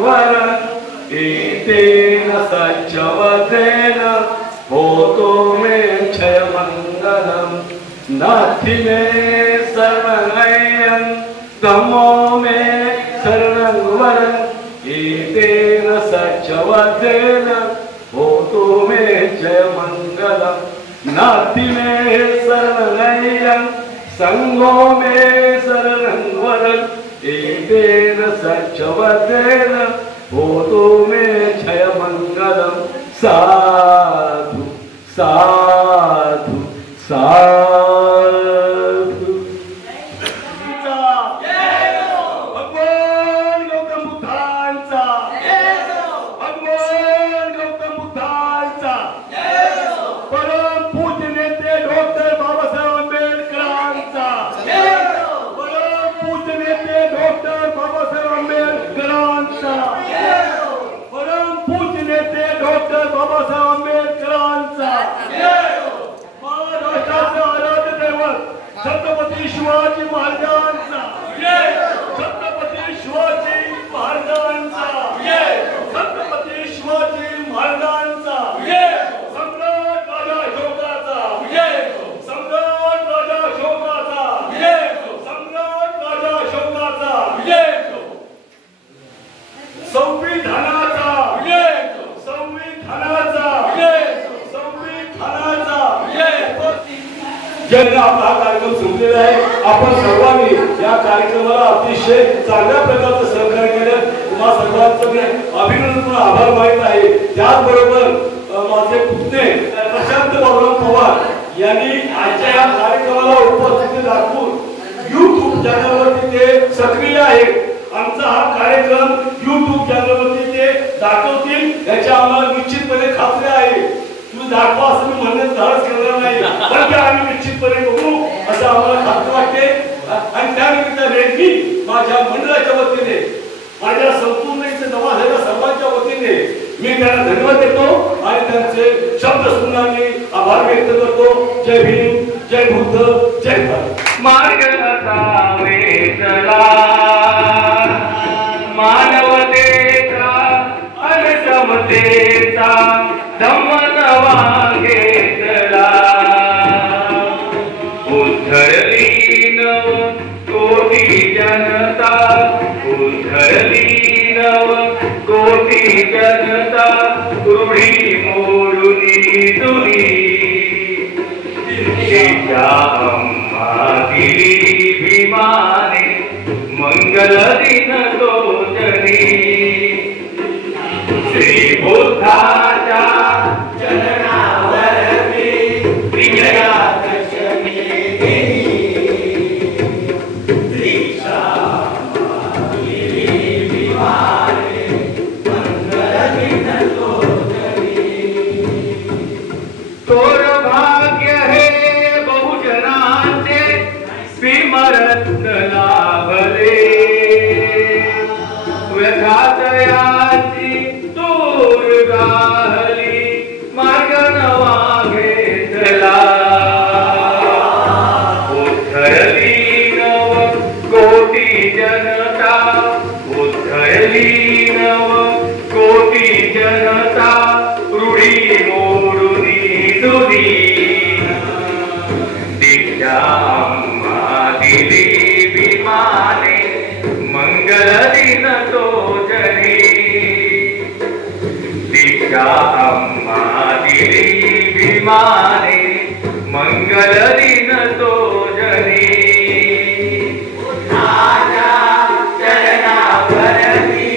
भारत. एतेन सच्चवतेन होतो मे क्षय मंगलम नाथि मे सर्वनयन धम्मो मे शरणं वरं. एतेन सच्चवतेन होतो मे जय मंगलम नाथि मे सर्वनयन संगो मे शरणं वरं. एतेन सच्चवतेन होतो मे जय मंगलम. साधु साधु साधु. भगवान गौतम बुद्धांचा भगवान गौतम बुद्धांचा परम पूज्य नेते डॉक्टर बाबासाहेब आंबेडकरांचा परम पूज्य नेते डॉक्टर बाबासाहेब आंबेडकरांचा परम पूज्य नेते डॉक्टर बाबासाहेब आंबेडकरांचा महाराष्ट्राचे आराध्य दैवत छत्रपती शिवाजी महाराजांचा छत्रपती शिवाजी महाराजांचा छत्रपती शिवाजी महाराजांचा सम्राट कार्यक्रमाला अतिशय चांगल्या प्रकारचं सहकार्य केलं. तुम्हा सर्वांचं मी अभिनंदन आभार मानित आहे. त्याचबरोबर माझे पुतणे प्रशांत बाबूराव पवार यांनी आजच्या या कार्यक्रमाला उपस्थिती दाखवून YouTube चॅनलवरती ते सक्रिय आहेत. आमचा हा कार्यक्रम YouTube चॅनलवरती ते दाखवतील याची आम्हाला निश्चितपणे खात्री आहे. तुम्ही दाखवा असं मी म्हणण्यास धाडस करणार नाही, पण ते आम्ही निश्चितपणे बघू असं आम्हाला खात्री वाटते. आणि त्यानिमित्ताने मी माझ्या मंडळाच्या वतीने, माझ्या संपूर्ण इथे जमा झालेल्या सर्वांच्या वतीने मी त्यांना धन्यवाद देतो आणि त्यांचे शब्द सुनून मी आभार व्यक्त करतो. जय भीम, जय बुद्ध, जय भारत. मार्ग मानवतेचा आणि समतेचा धम्म नवा घेतला. उद्धरली नव कोटी जनता, उद्धरली नव कोटी जनता, रूढी मोडुनी तुरी दिली भीमाने मंगल दिन तोजनी. श्री बुद्धाच्या चरणावरती विजयादशमी भीमाने मंगल दिन तोजनी. तोर भाग्य हे बहुजनांचे विमरत्न लाभले. व्यथातयाची दूर गाहली, मार्ग नवा घेतला. उद्धरली नव कोटी जनता, उद्धरली नव कोटी जनता, रूढी मोडुनी दुरी दीक्षा दिली भीमाने मंगल दिन तोजनी. दीक्षा दिली भीमाने मंगल दिन तोजनी. चरणावरती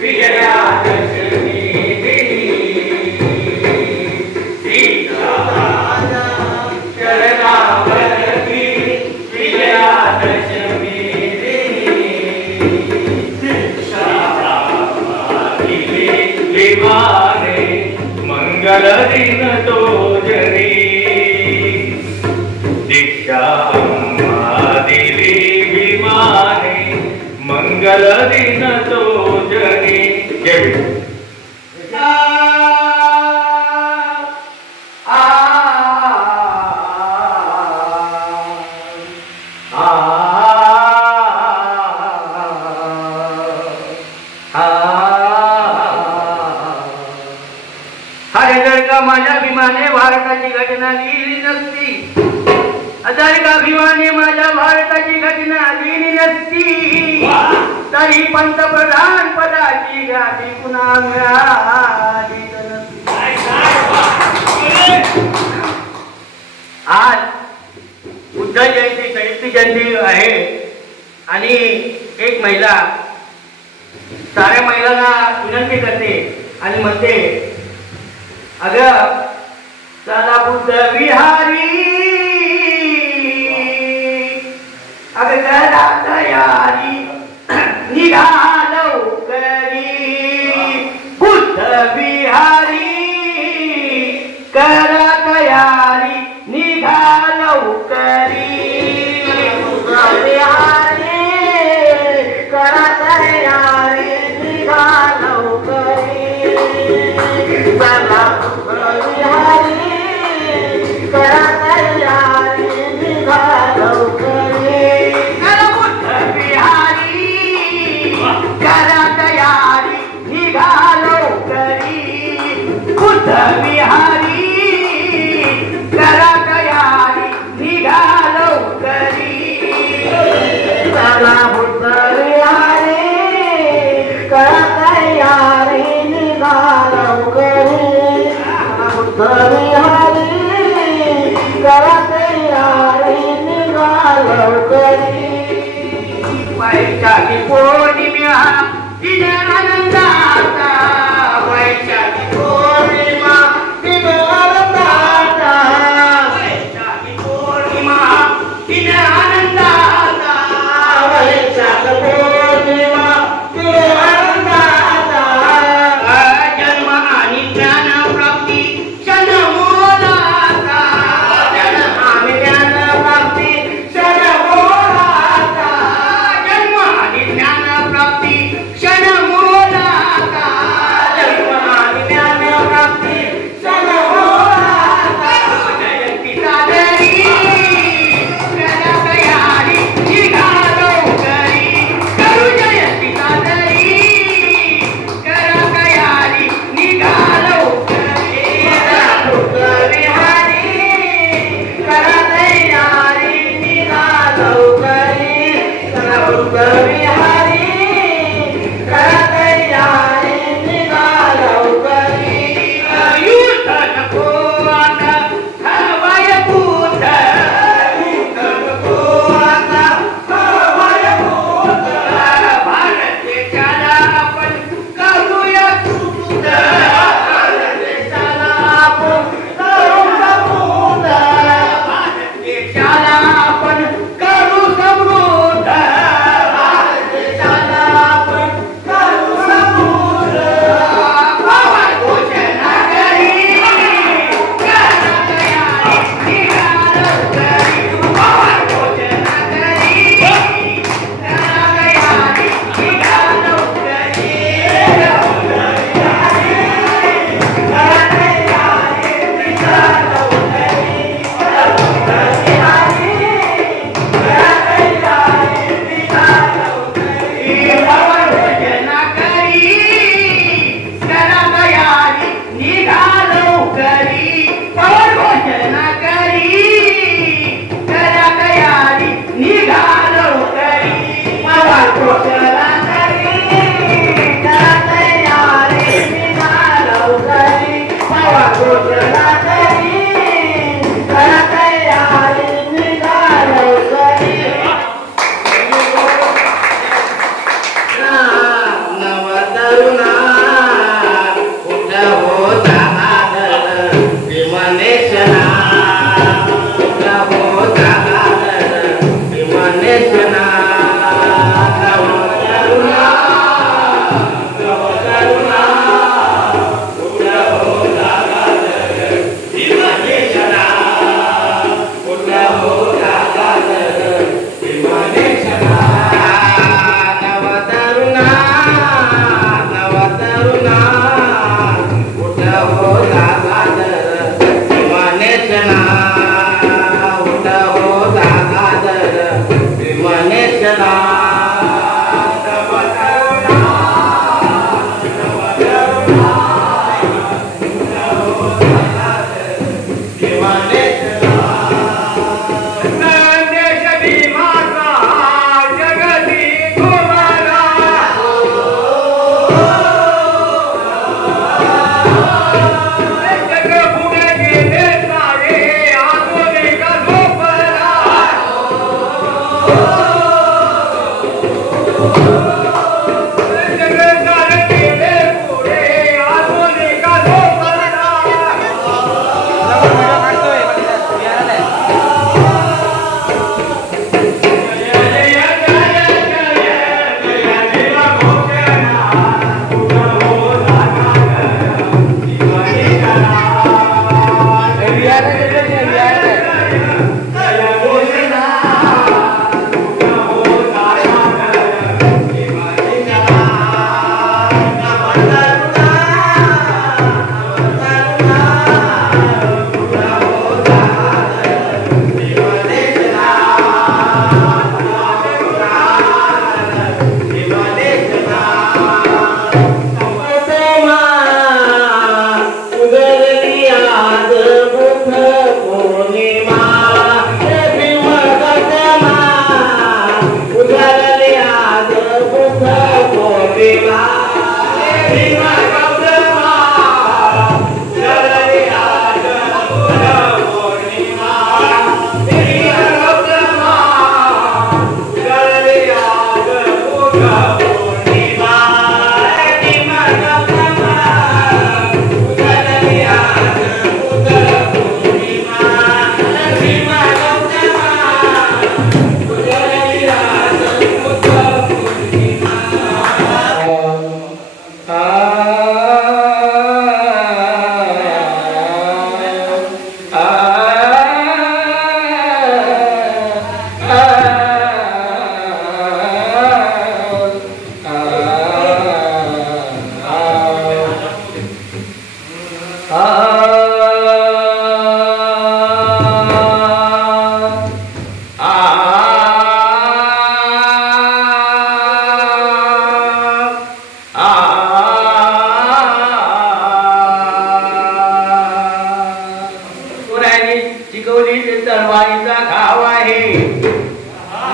विजयादशमी चरणावरती विजयादशमी भीमाने मंगल दिन तोजनी. दीक्षा दिली भीमाने मंगल दिन तोजनी. जय माझ्या भीमाने भारताची घटना लिहिली नसती. जर का भीमाने माझ्या भारताची घटना लिहिली नसती, तरी पंतप्रधान पदाची गादी पुन्हा मिळाली नसती. आज बुद्ध जयंती, साहित्य जयंती आहे आणि एक महिला साऱ्या महिलांना विनंती करते आणि म्हणते, अगं चला बुद्ध विहारी, अगं करा तयारी, निघा लवकरी. बुद्ध विहारी करा तयारी, निघा लवकरी. बुद्ध विहारी करा तयारी, निघा लवकरी. चला विहारी करा तयारी, निघा लवकरी. बुद्ध विहारी करा तयारी, निघा लवकरी. बुद्ध विहारी करा तयारी, निघा लवकरी. चला बुद्ध विहारी करा तयारी, निघा लवकरी. बुद्ध विहारी करा तयारी, निघा लवकरी. वैशाखी पौर्णिमा दिन आनंदाचा वैशाखी पौर्णिमा दिन आनंदाचा वैशाखी पौर्णिमा दिन आनंदाचा वैशाख पौर्णिमा दिन आनंदाचा जन्म आणि ज्ञान प्राप्ती क्षण मोलाचा जन्म आणि ज्ञान प्राप्ती क्षण मोलाचा जन्म आणि ज्ञान प्राप्ती क्षण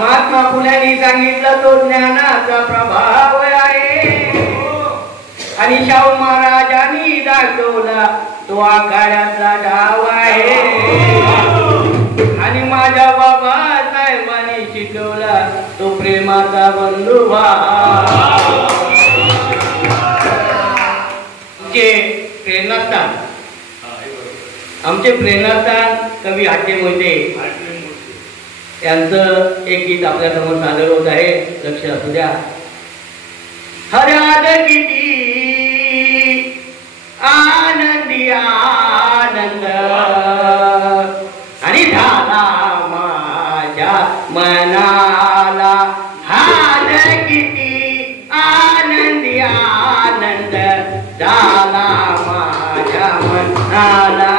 महात्मा फुल्यांनी सांगितलं तो ज्ञानाचा प्रभाव आहे आणि शाहू महाराजांनी दाखवला तो आखाड्याचा डाव आहे आणि माझ्या बाबासाहेबांनी शिकवला तो प्रेमाचा बंधुभाव. जे प्रेरणास्थान आमचे प्रेरणास्थान कवी हाटे मोहिते यांचं एक गीत आपल्या समोर सादर होत आहे. लक्ष असू द्या. हराद किती आनंदी आनंद आणि झाला माझ्या मनाला. हाद किती आनंदी आनंद झाला माझ्या मनाला.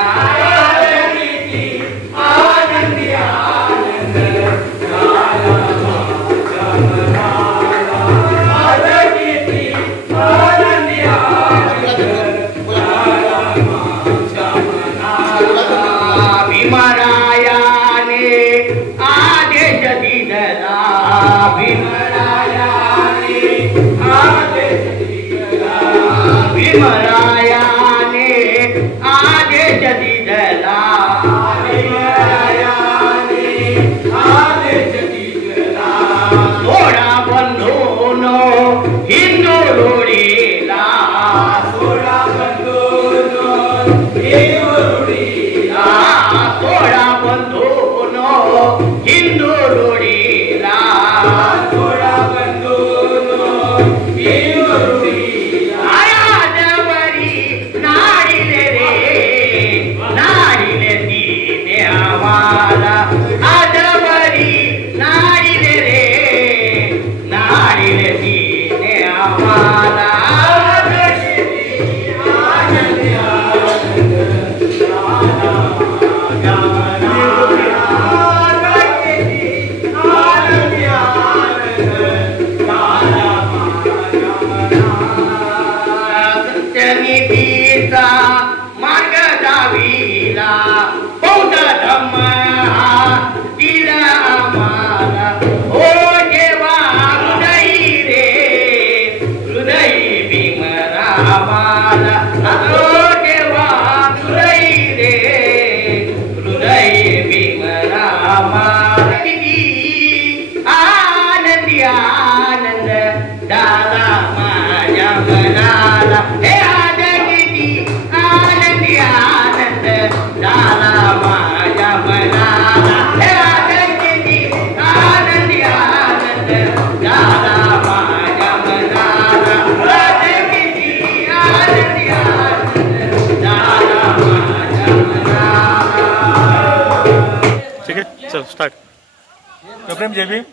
प्रेम जय भीम.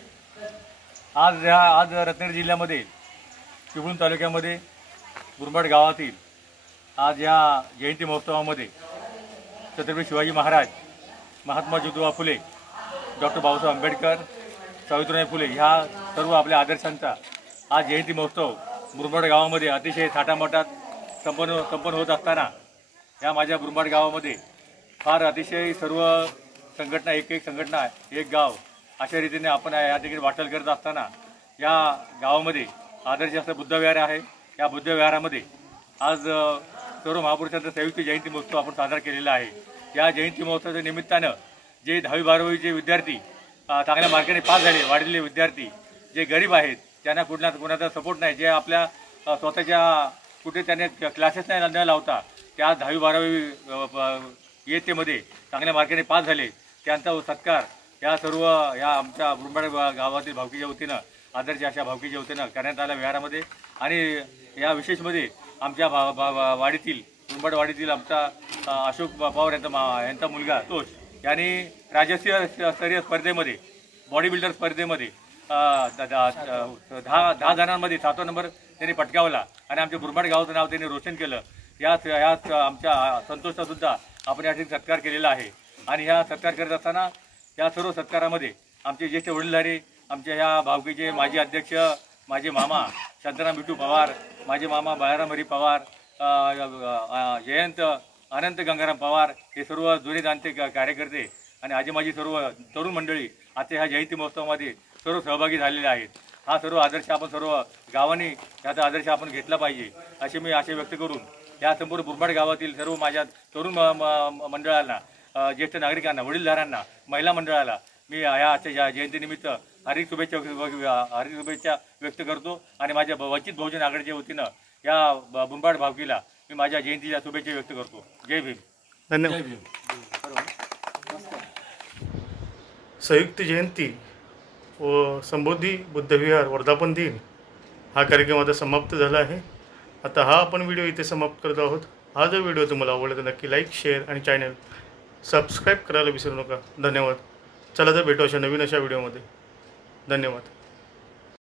आज रत्नागिरी जिल्ह्यामध्ये चिपळूण तालुक्यामध्ये मुरबाड गावातील आज या जयंती महोत्सवामध्ये छत्रपती शिवाजी महाराज, महात्मा ज्योतिबा फुले, डॉक्टर बाबासाहेब आंबेडकर, सावित्रीबाई फुले ह्या सर्व आपल्या आदर्शांचा आज जयंती महोत्सव मुरबाड गावामध्ये अतिशय थाटामाटात संपन्न होत असताना या माझ्या मुरबाड गावामध्ये फार अतिशय सर्व संघटना एक संघटना एक गाव अशा रीतीने आपण या ठिकाणी वाटचाल करत असताना या गावामध्ये आदर्श असं बुद्धविहार आहे. या बुद्धविहारामध्ये आज सर्व महापुरुषांचा संयुक्त जयंती महोत्सव आपण साजरा केलेला आहे. या जयंती महोत्सवाच्या निमित्तानं जे 10वी 12वीचे विद्यार्थी चांगल्या मार्काने पास झाले, वाढलेले विद्यार्थी जे गरीब आहेत, त्यांना कुणाचा सपोर्ट नाही, जे आपल्या स्वतःच्या कुठे त्यांनी क्लासेस न लावता त्या 10वी 12वी इयत्तेमध्ये चांगल्या मार्काने पास झाले, त्यांचा सत्कार या सर्व या आमच्या मुरबाड गावातील भावकीच्या वतीनं आदर्श अशा भावकीच्या वतीनं करण्यात आल्या विहारामध्ये. आणि या विशेषमध्ये आमच्या वाडीतील मुरबाड वाडीतील आमचा अशोक पवार यांचा मुलगा तोष यांनी राज्यस्तरीय स्पर्धेमध्ये बॉडी बिल्डर स्पर्धेमध्ये 10 जणांमध्ये 7वा नंबर त्यांनी पटकावला आणि आमच्या मुरबाड गावाचं नाव त्यांनी रोशन केलं. याच आमच्या संतोषचा सुद्धा आपण या ठिकाणी सत्कार केलेला आहे. आणि ह्या सत्कार करत असताना या सर्व सत्कारामध्ये आमचे ज्येष्ठ वडीलधारे, आमच्या ह्या भावकीचे माजी अध्यक्ष, माझे मामा शांताराम विठू पवार, माझे मामा बाळाराम हरी पवार, जयंत अनंत गंगाराम पवार, हे सर्व जुने जाणते कार्यकर्ते आणि आजी माझी सर्व तरुण मंडळी आता ह्या जयंती महोत्सवामध्ये सर्व सहभागी झालेले आहेत. हा सर्व आदर्श आपण सर्व गावांनी याचा आदर्श आपण घेतला पाहिजे असे मी आशा व्यक्त करून या संपूर्ण मुरबाड गावातील सर्व माझ्या तरुण मंडळांना, ज्येष्ठ नागरिकांना, वडीलधारांना, महिला मंडळाला मी या आजच्या जयंतीनिमित्त हार्दिक शुभेच्छा व्यक्त करतो आणि माझ्या वंचित बहुजन आघाडीच्या वतीनं या मुरबाड भावकीला मी माझ्या जयंतीच्या शुभेच्छा व्यक्त करतो. जय भीम. धन्यवाद. संयुक्त जयंती व संबोधी बुद्धविहार वर्धापन दिन हा कार्यक्रम आता समाप्त झाला आहे. आता हा आपण व्हिडिओ इथे समाप्त करत आहोत. हा जर व्हिडिओ तुम्हाला आवडला तर नक्की लाईक, शेअर आणि चॅनल सबस्क्राईब करायला विसरू नका. धन्यवाद. चला तर भेटू अशा नवीन व्हिडिओमध्ये. धन्यवाद.